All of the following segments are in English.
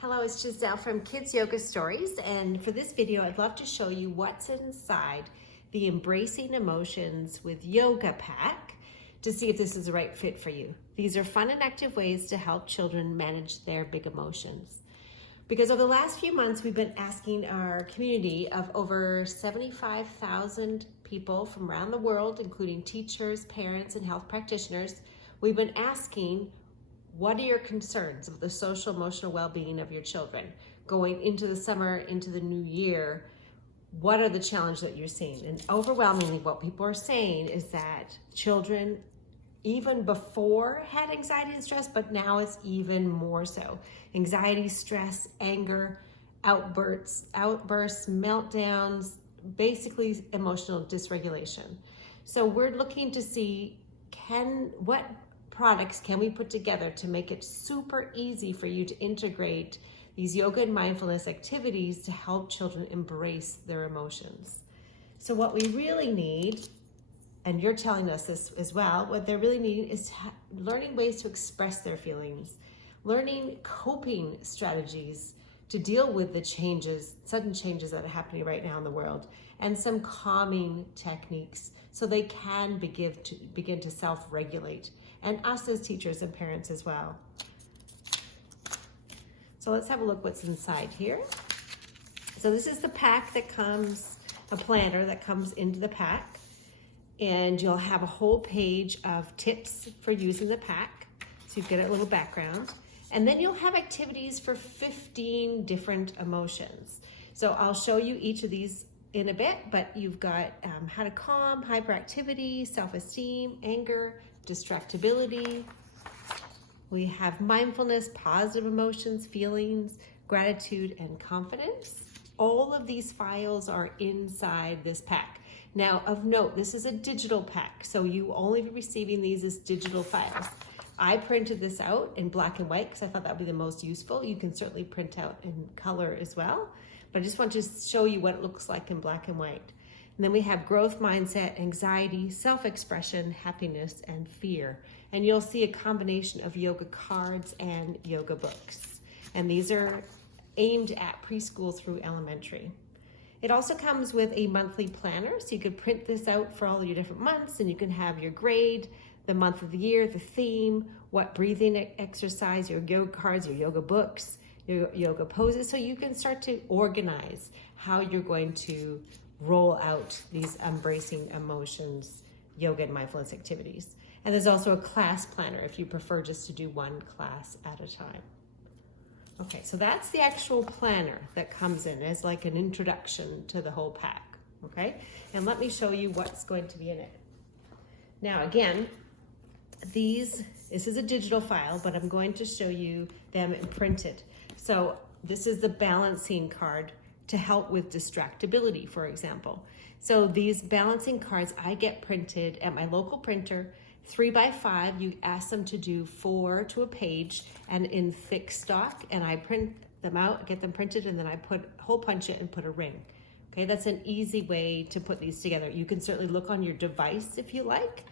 Hello, it's Giselle from Kids Yoga Stories, and for this video I'd love to show you what's inside the Embracing Emotions with Yoga pack to see if this is the right fit for you. These are fun and active ways to help children manage their big emotions. Because over the last few months we've been asking our community of over 75,000 people from around the world, including teachers, parents, and health practitioners, we've been asking, what are your concerns of the social emotional well-being of your children? Going into the summer, into the new year, what are the challenges that you're seeing? And overwhelmingly what people are saying is that children, even before, had anxiety and stress, but now it's even more so. Anxiety, stress, anger, outbursts, meltdowns, basically emotional dysregulation. So we're looking to see what products can we put together to make it super easy for you to integrate these yoga and mindfulness activities to help children embrace their emotions. So what we really need, and you're telling us this as well, what they're really needing is learning ways to express their feelings, learning coping strategies to deal with the changes, sudden changes that are happening right now in the world, and some calming techniques so they can begin to self-regulate, and us as teachers and parents as well. So let's have a look what's inside here. So this is the pack that comes, a planner that comes into the pack, and you'll have a whole page of tips for using the pack, so you get a little background. And then you'll have activities for 15 different emotions. So I'll show you each of these in a bit, but you've got how to calm, hyperactivity, self-esteem, anger, distractibility. We have mindfulness, positive emotions, feelings, gratitude, and confidence. All of these files are inside this pack. Now, of note, this is a digital pack, so you will only be receiving these as digital files. I printed this out in black and white because I thought that would be the most useful. You can certainly print out in color as well, but I just want to show you what it looks like in black and white. And then we have growth mindset, anxiety, self-expression, happiness, and fear. And you'll see a combination of yoga cards and yoga books. And these are aimed at preschool through elementary. It also comes with a monthly planner, so you could print this out for all your different months, and you can have your grade, the month of the year, the theme, what breathing exercise, your yoga cards, your yoga books, your yoga poses, so you can start to organize how you're going to roll out these embracing emotions, yoga and mindfulness activities. And there's also a class planner if you prefer just to do one class at a time. Okay, so that's the actual planner that comes in as like an introduction to the whole pack, okay? And let me show you what's going to be in it. Now again, this is a digital file, but I'm going to show you them printed. So this is the balancing card to help with distractibility, for example. So these balancing cards I get printed at my local printer, 3x5. You ask them to do 4 to a page and in thick stock, and I print them out, get them printed, and then I hole punch it and put a ring. Okay, that's an easy way to put these together. You can certainly look on your device if you like,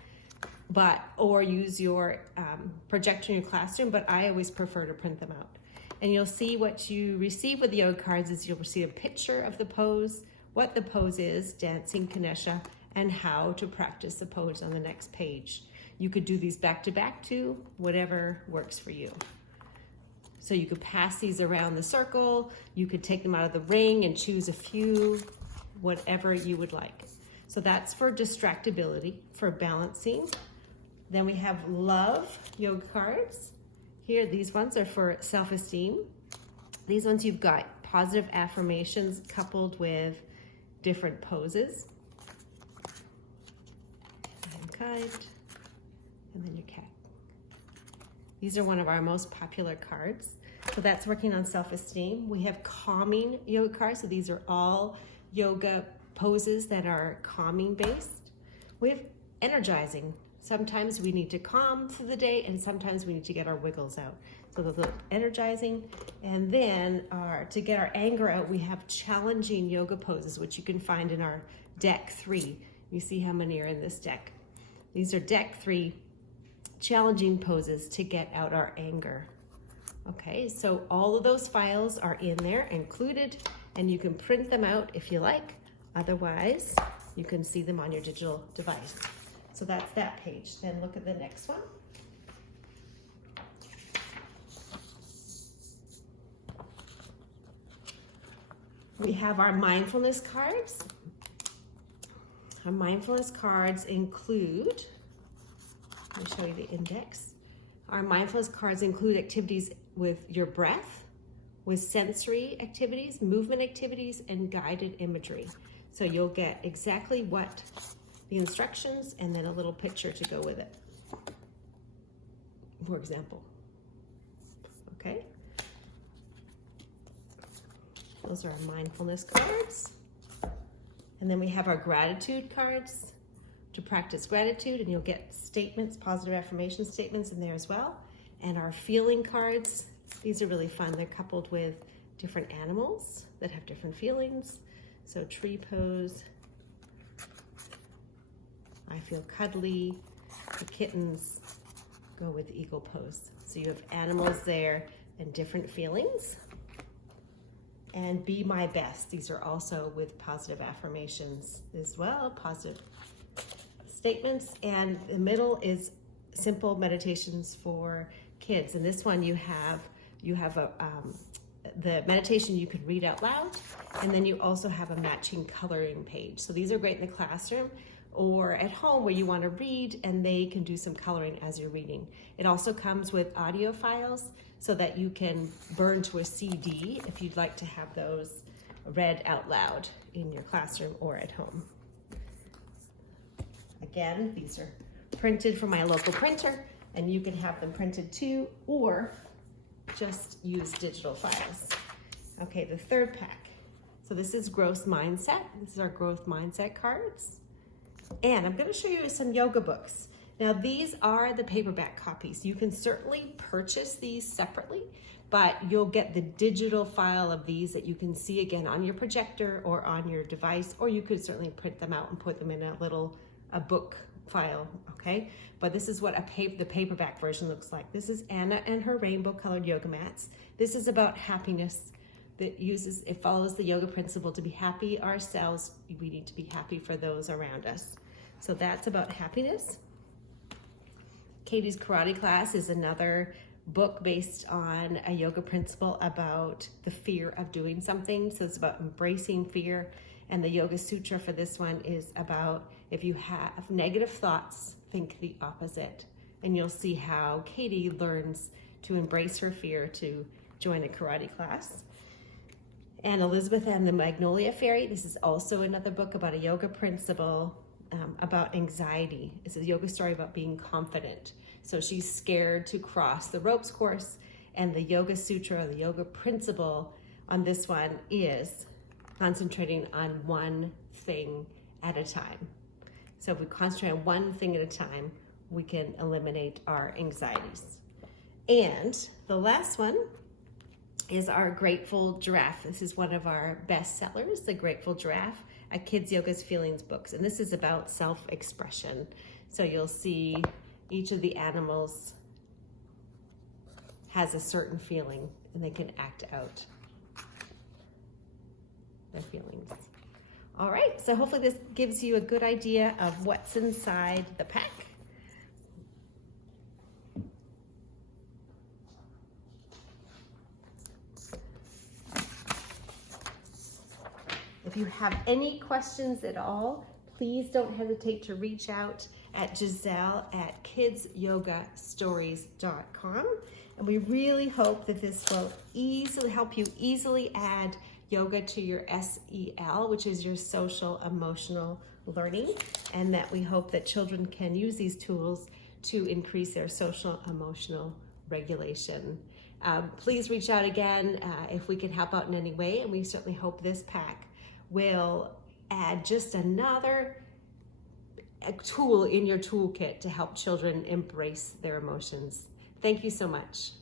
or use your projector in your classroom, but I always prefer to print them out. And you'll see what you receive with the yoga cards is you'll receive a picture of the pose, what the pose is, dancing Ganesha, and how to practice the pose on the next page. You could do these back to back too, whatever works for you. So you could pass these around the circle, you could take them out of the ring and choose a few, whatever you would like. So that's for distractibility, for balancing. Then we have love yoga cards. Here, these ones are for self-esteem. These ones you've got positive affirmations coupled with different poses. And kite, and then your cat. These are one of our most popular cards. So that's working on self-esteem. We have calming yoga cards. So these are all yoga poses that are calming based. We have energizing. Sometimes we need to calm through the day, and sometimes we need to get our wiggles out. So those are energizing. And then to get our anger out, we have challenging yoga poses, which you can find in our deck 3. You see how many are in this deck. These are deck 3 challenging poses to get out our anger. Okay, so all of those files are in there included, and you can print them out if you like. Otherwise, you can see them on your digital device. So that's that page. Then look at the next one. We have our mindfulness cards. Our mindfulness cards include, let me show you the index. Our mindfulness cards include activities with your breath, with sensory activities, movement activities, and guided imagery. So you'll get exactly what the instructions and then a little picture to go with it, for example. Okay? Those are our mindfulness cards. And then we have our gratitude cards to practice gratitude, and you'll get statements, positive affirmation statements in there as well. And our feeling cards, these are really fun. They're coupled with different animals that have different feelings. So tree pose, I feel cuddly, the kittens go with eagle pose. So you have animals there and different feelings. And be my best. These are also with positive affirmations as well, positive statements. And the middle is simple meditations for kids. And this one you have the meditation you can read out loud, and then you also have a matching coloring page. So these are great in the classroom or at home where you want to read and they can do some coloring as you're reading. It also comes with audio files so that you can burn to a CD if you'd like to have those read out loud in your classroom or at home. Again, these are printed from my local printer, and you can have them printed too, or just use digital files. Okay, the third pack. So this is growth mindset. This is our growth mindset cards. And I'm going to show you some yoga books. Now these are the paperback copies. You can certainly purchase these separately, but you'll get the digital file of these that you can see again on your projector or on your device, or you could certainly print them out and put them in a book file, okay? But this is what the paperback version looks like. This is Anna and her rainbow colored yoga mats. This is about happiness. It follows the yoga principle to be happy ourselves. We need to be happy for those around us. So that's about happiness. Katie's Karate Class is another book based on a yoga principle about the fear of doing something. So it's about embracing fear. And the Yoga Sutra for this one is about if you have negative thoughts, think the opposite. And you'll see how Katie learns to embrace her fear to join a karate class. And Elizabeth and the Magnolia Fairy, this is also another book about a yoga principle about anxiety. It's a yoga story about being confident. So she's scared to cross the ropes course, and the Yoga Sutra, the yoga principle on this one is concentrating on one thing at a time. So if we concentrate on one thing at a time, we can eliminate our anxieties. And the last one is our Grateful Giraffe. This is one of our best sellers, the Grateful Giraffe, a Kids Yoga's Feelings books. And this is about self-expression. So you'll see each of the animals has a certain feeling and they can act out their feelings. All right, so hopefully this gives you a good idea of what's inside the pack. If you have any questions at all, please don't hesitate to reach out at Giselle at kidsyogastories.com. And we really hope that this will help you easily add yoga to your SEL, which is your social emotional learning, and that we hope that children can use these tools to increase their social emotional regulation. Please reach out again if we can help out in any way, and we certainly hope this pack will add just another tool in your toolkit to help children embrace their emotions. Thank you so much.